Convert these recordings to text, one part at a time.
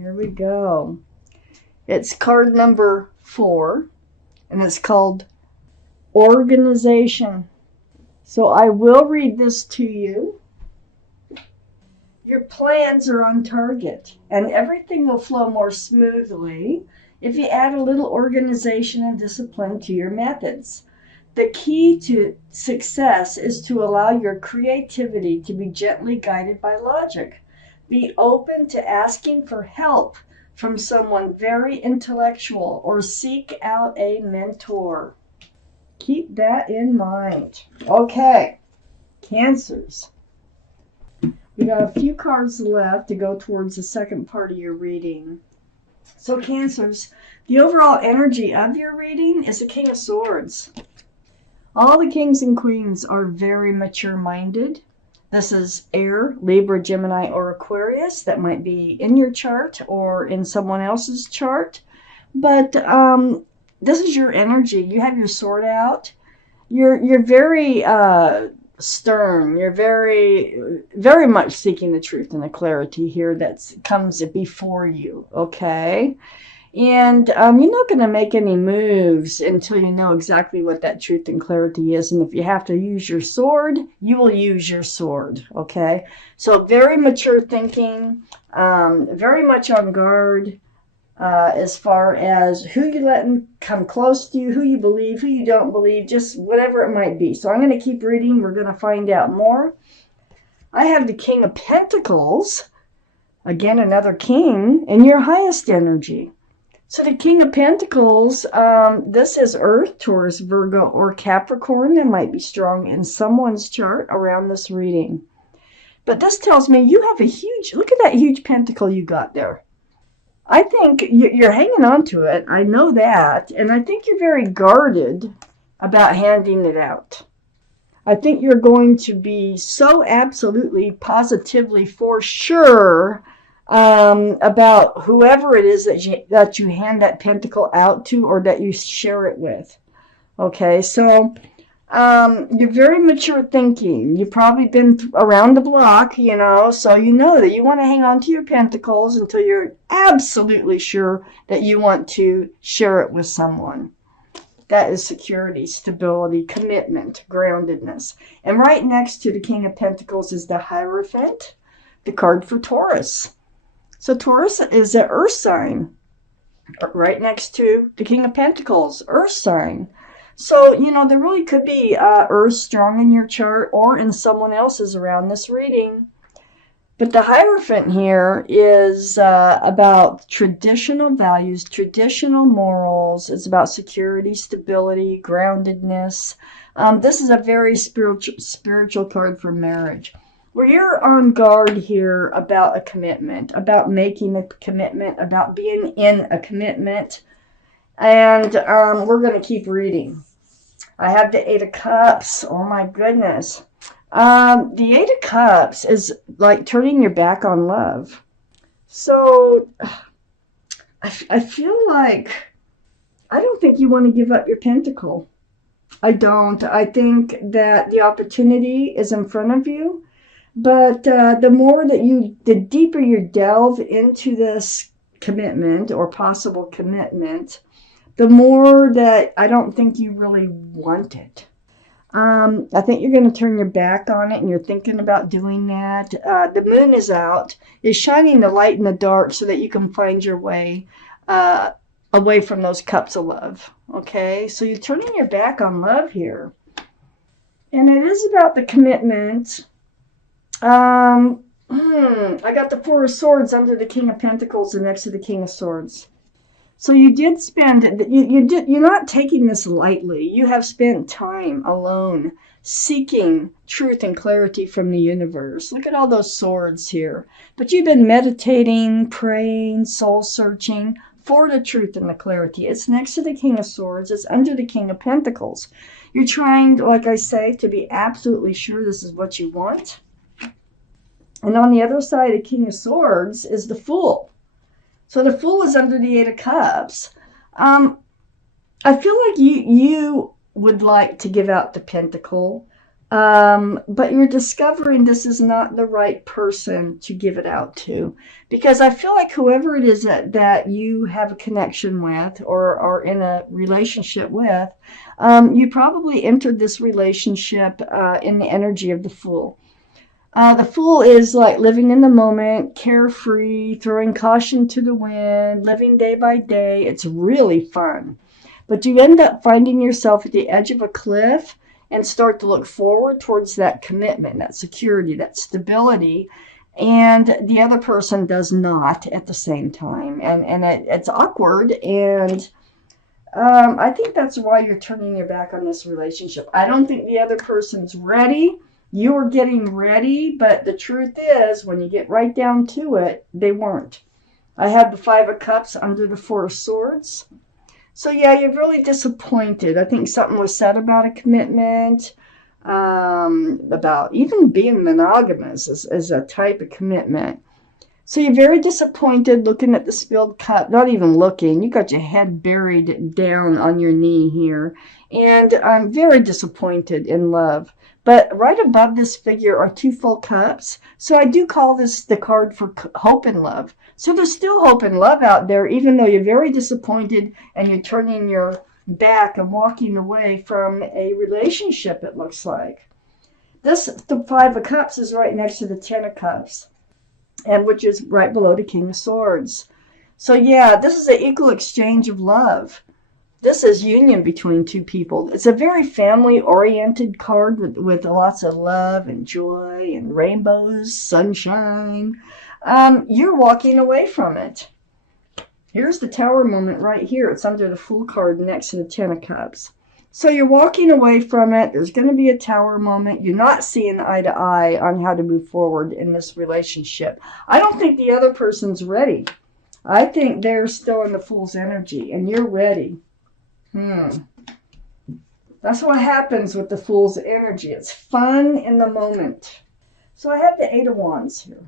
Here we go. It's card number 4, and it's called Organization. So I will read this to you. Your plans are on target, and everything will flow more smoothly if you add a little organization and discipline to your methods. The key to success is to allow your creativity to be gently guided by logic. Be open to asking for help from someone very intellectual or seek out a mentor. Keep that in mind. Okay, Cancers. We got a few cards left to go towards the second part of your reading. So Cancers, the overall energy of your reading is the King of Swords. All the kings and queens are very mature-minded. This is Air, Libra, Gemini, or Aquarius. That might be in your chart or in someone else's chart. But this is your energy. You have your sword out. You're very stern. You're very much seeking the truth and the clarity here that comes before you, okay? And you're not going to make any moves until you know exactly what that truth and clarity is. And if you have to use your sword, you will use your sword, okay? So very mature thinking, very much on guard as far as who you let come close to you, who you believe, who you don't believe, just whatever it might be. So I'm going to keep reading. We're going to find out more. I have the King of Pentacles, again, another king, in your highest energy. So the King of Pentacles, this is Earth, Taurus, Virgo, or Capricorn. That might be strong in someone's chart around this reading. But this tells me you have a huge, look at that huge pentacle you got there. I think you're hanging on to it. I know that. And I think you're very guarded about handing it out. I think you're going to be so absolutely, positively, for sure about whoever it is that you hand that pentacle out to or that you share it with. Okay, so you're very mature thinking. You've probably been around the block, you know, so you know that you want to hang on to your pentacles until you're absolutely sure that you want to share it with someone. That is security, stability, commitment, groundedness. And right next to the King of Pentacles is the Hierophant, the card for Taurus. So Taurus is an earth sign, right next to the King of Pentacles, earth sign. So, you know, there really could be earth strong in your chart or in someone else's around this reading. But the Hierophant here is about traditional values, traditional morals. It's about security, stability, groundedness. This is a very spiritual card for marriage. Where you're on guard here about a commitment, about making a commitment, about being in a commitment. And we're going to keep reading. I have the Eight of Cups. Oh my goodness. The Eight of Cups is like turning your back on love. So I feel like I don't think you want to give up your pentacle. I don't. I think that the opportunity is in front of you. But the deeper you delve into this commitment or possible commitment, the more that I don't think you really want it. I think you're going to turn your back on it, and you're thinking about doing that. The moon is out, is shining the light in the dark so that you can find your way away from those cups of love. Okay, so you're turning your back on love here. And it is about the commitment. I got the Four of Swords under the King of Pentacles and next to the King of Swords. So you did spend, you're not taking this lightly. You have spent time alone seeking truth and clarity from the universe. Look at all those swords here. But you've been meditating, praying, soul searching for the truth and the clarity. It's next to the King of Swords. It's under the King of Pentacles. You're trying, like I say, to be absolutely sure this is what you want. And on the other side of the King of Swords is the Fool. So the Fool is under the Eight of Cups. I feel like you would like to give out the pentacle, But you're discovering this is not the right person to give it out to. Because I feel like whoever it is that you have a connection with or are in a relationship with, you probably entered this relationship in the energy of the Fool. The Fool is like living in the moment, carefree, throwing caution to the wind, living day by day. It's really fun. But you end up finding yourself at the edge of a cliff and start to look forward towards that commitment, that security, that stability, and the other person does not at the same time. And it's awkward, and I think that's why you're turning your back on this relationship. I don't think the other person's ready. You were getting ready, but the truth is, when you get right down to it, they weren't. I had the Five of Cups under the Four of Swords. So yeah, you're really disappointed. I think something was said about a commitment, about even being monogamous as a type of commitment. So you're very disappointed looking at the spilled cup, not even looking. You got your head buried down on your knee here. And I'm very disappointed in love. But right above this figure are two full cups. So I do call this the card for hope and love. So there's still hope and love out there, even though you're very disappointed and you're turning your back and walking away from a relationship, it looks like. The Five of Cups is right next to the Ten of Cups, and which is right below the King of Swords. So yeah, this is an equal exchange of love. This is union between two people. It's a very family-oriented card with lots of love and joy and rainbows, sunshine. You're walking away from it. Here's the Tower moment right here. It's under the Fool card next to the Ten of Cups. So you're walking away from it. There's going to be a Tower moment. You're not seeing eye to eye on how to move forward in this relationship. I don't think the other person's ready. I think they're still in the Fool's energy, and you're ready. That's what happens with the Fool's energy. It's fun in the moment. So I have the Eight of Wands here.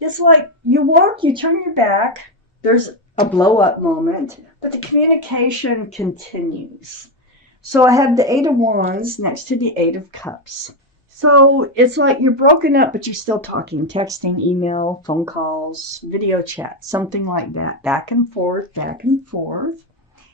It's like you walk, you turn your back. There's a blow-up moment, but the communication continues. So I have the Eight of Wands next to the Eight of Cups. So it's like you're broken up, but you're still talking, texting, email, phone calls, video chat, something like that, back and forth, back and forth.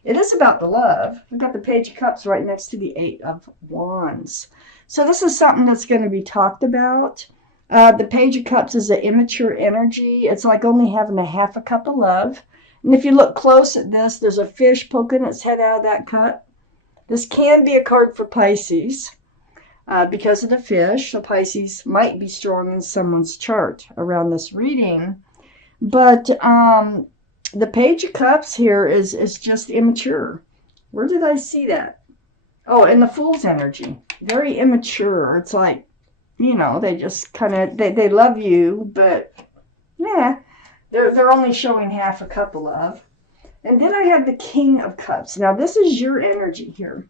It is about the love. We've got the Page of Cups right next to the Eight of Wands. So this is something that's going to be talked about. The Page of Cups is an immature energy. It's like only having a half a cup of love. And if you look close at this, there's a fish poking its head out of that cup. This can be a card for Pisces because of the fish. So Pisces might be strong in someone's chart around this reading. But the Page of Cups here is just immature. Where did I see that? Oh, in the Fool's energy. Very immature. It's like, you know, they just kind of, they love you, but yeah, they're only showing half a cup of love. And then I have the King of Cups. Now, this is your energy here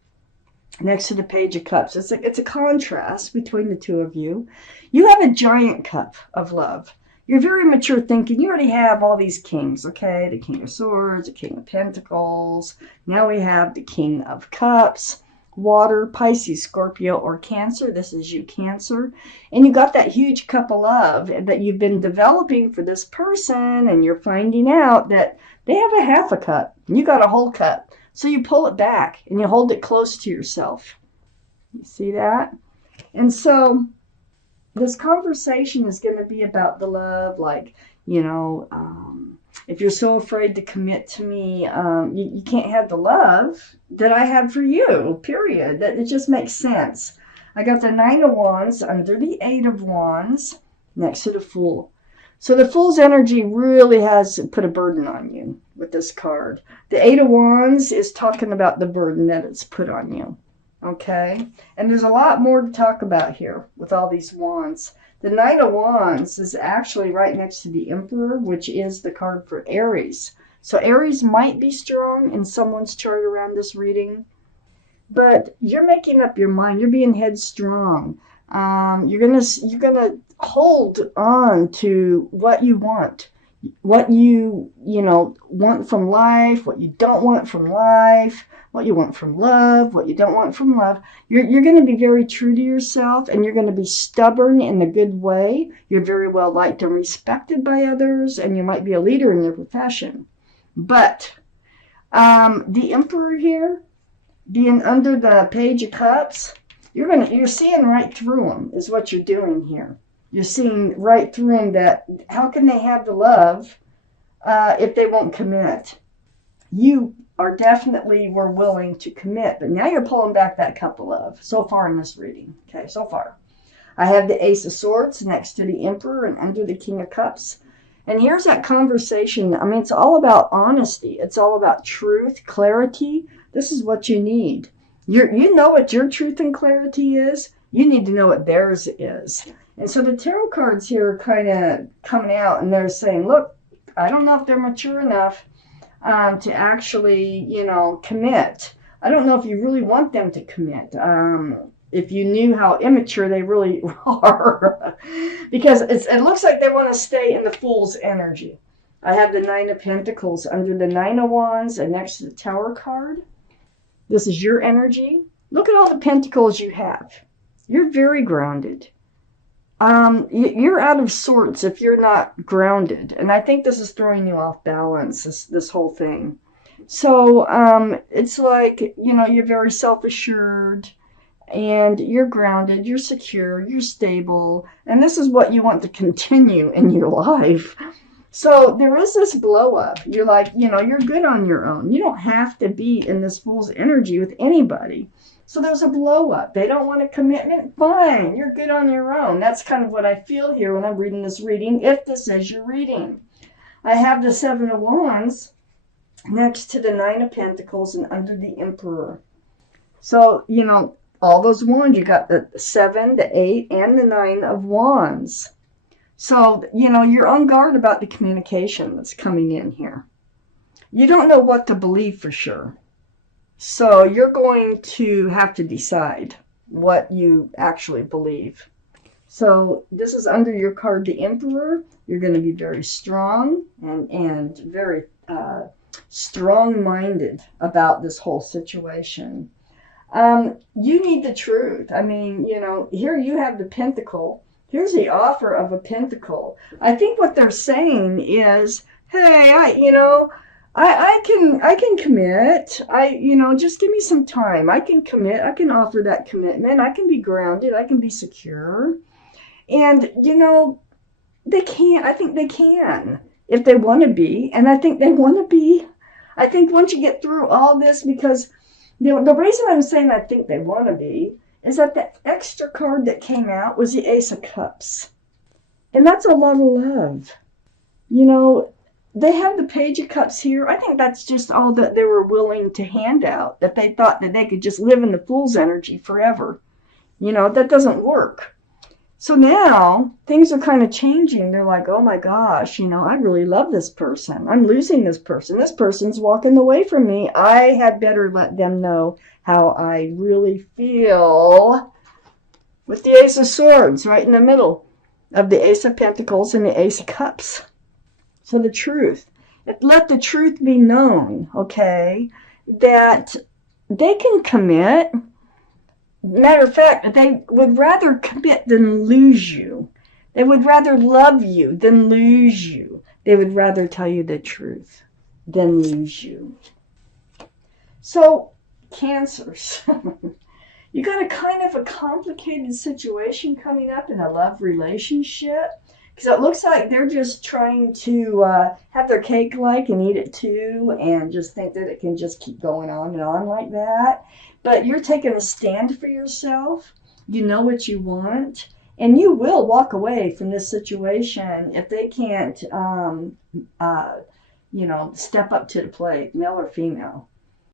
next to the Page of Cups. It's a contrast between the two of you. You have a giant cup of love. You're very mature thinking. You already have all these kings, okay? The King of Swords, the King of Pentacles. Now we have the King of Cups. Water, Pisces, Scorpio, or Cancer. This is you, Cancer. And you got that huge cup of love that you've been developing for this person, and you're finding out that they have a half a cup. You got a whole cup. So you pull it back, and you hold it close to yourself. You see that? And so this conversation is going to be about the love, like, you know, if you're so afraid to commit to me, you can't have the love that I have for you, period. That it just makes sense. I got the Nine of Wands under the Eight of Wands next to the Fool. So the Fool's energy really has put a burden on you with this card. The Eight of Wands is talking about the burden that it's put on you. Okay? And there's a lot more to talk about here with all these wands. The Knight of Wands is actually right next to the Emperor, which is the card for Aries. So Aries might be strong in someone's chart around this reading. But you're making up your mind. You're being headstrong. You're gonna hold on to what you want. what you know, want from life, what you don't want from life, what you want from love, what you don't want from love. You're going to be very true to yourself, and you're going to be stubborn in a good way. You're very well liked and respected by others, and you might be a leader in your profession. But the Emperor here, being under the Page of Cups, you're seeing right through them, is what you're doing here. You're seeing right through them that how can they have the love if they won't commit? You are definitely were willing to commit, but now you're pulling back that cup of love so far in this reading. Okay, so far. I have the Ace of Swords next to the Emperor and under the King of Cups. And here's that conversation. I mean, it's all about honesty. It's all about truth, clarity. This is what you need. You know what your truth and clarity is. You need to know what theirs is. And so the tarot cards here are kind of coming out, and they're saying, look, I don't know if they're mature enough to actually, you know, commit. I don't know if you really want them to commit. If you knew how immature they really are. Because it looks like they want to stay in the Fool's energy. I have the Nine of Pentacles under the Nine of Wands and next to the Tower card. This is your energy. Look at all the pentacles you have. You're very grounded. You're out of sorts if you're not grounded. And I think this is throwing you off balance, this whole thing. So it's like, you know, you're very self-assured. And you're grounded, you're secure, you're stable, and this is what you want to continue in your life. So there is this blow up. You're like, you know, you're good on your own. You don't have to be in this Fool's energy with anybody. So there's a blow up. They don't want a commitment. Fine, you're good on your own. That's kind of what I feel here when I'm reading this reading, if this is your reading. I have the Seven of Wands next to the Nine of Pentacles and under the Emperor. So, you know, all those wands, you got the 7, the 8, and the 9 of Wands. So, you know, you're on guard about the communication that's coming in here. You don't know what to believe for sure. So you're going to have to decide what you actually believe. So this is under your card, the Emperor. You're going to be very strong and very strong-minded about this whole situation. You need the truth. I mean, you know, here you have the Pentacle. Here's the offer of a Pentacle. I think what they're saying is, hey, I can commit. You know, just give me some time. I can commit. I can offer that commitment. I can be grounded. I can be secure. And, you know, they can. I think they can if they want to be. And I think they want to be. I think once you get through all this, because the reason I'm saying I think they want to be is that the extra card that came out was the Ace of Cups. And that's a lot of love. You know, they have the Page of Cups here. I think that's just all that they were willing to hand out, that they thought that they could just live in the Fool's energy forever. You know, that doesn't work. So now things are kind of changing. They're like, oh my gosh, you know, I really love this person. I'm losing this person. This person's walking away from me. I had better let them know how I really feel. With the Ace of Swords right in the middle of the Ace of Pentacles and the Ace of Cups. So the truth. Let the truth be known, okay, that they can commit. Matter of fact, they would rather commit than lose you. They would rather love you than lose you. They would rather tell you the truth than lose you. So, Cancers, you got a kind of a complicated situation coming up in a love relationship. Because it looks like they're just trying to have their cake like and eat it too, and just think that it can just keep going on and on like that. But you're taking a stand for yourself. You know what you want. And you will walk away from this situation if they can't, you know, step up to the plate, male or female.